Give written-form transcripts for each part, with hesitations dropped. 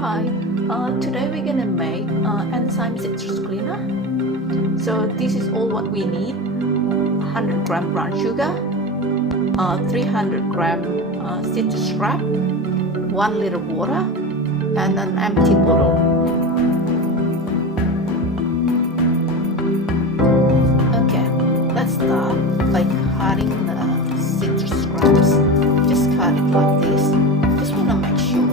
Hi, today we're gonna make enzyme citrus cleaner. So this is all what we need: 100 gram brown sugar, 300 gram citrus wrap, 1 liter water, and an empty bottle. Okay, let's start by cutting the citrus scraps. Just cut it like this. Just wanna make sure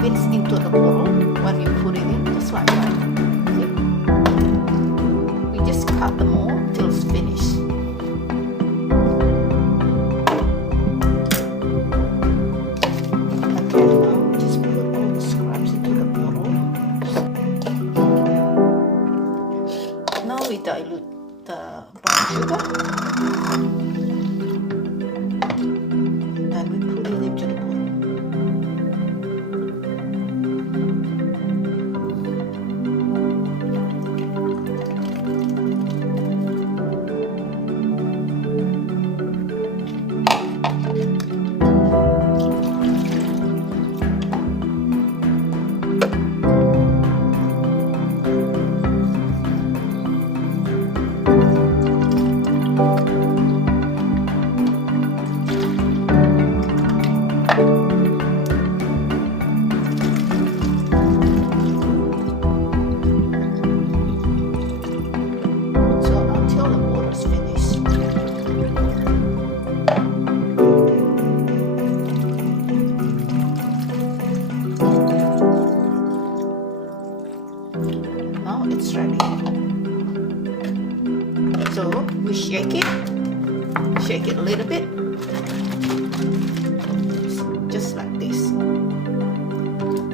fits into the bottle when you put it in, just like that. See? We just cut them all till it's finished. Okay, now just put all the scraps into the bottle. Now we dilute the brown sugar and we put it into the bottle. Now it's ready. So we shake it a little bit, just like this.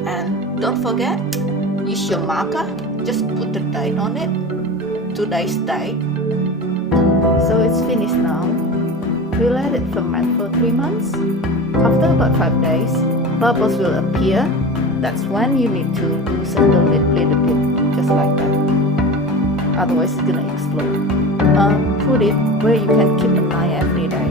And don't forget, use your marker. Just put the date on it, today's date. So it's finished now. We let it ferment for 3 months. After about 5 days, bubbles will appear. That's when you need to loosen the lid a little bit, just like that. Otherwise it's gonna explode. Put it where you can keep an eye every day.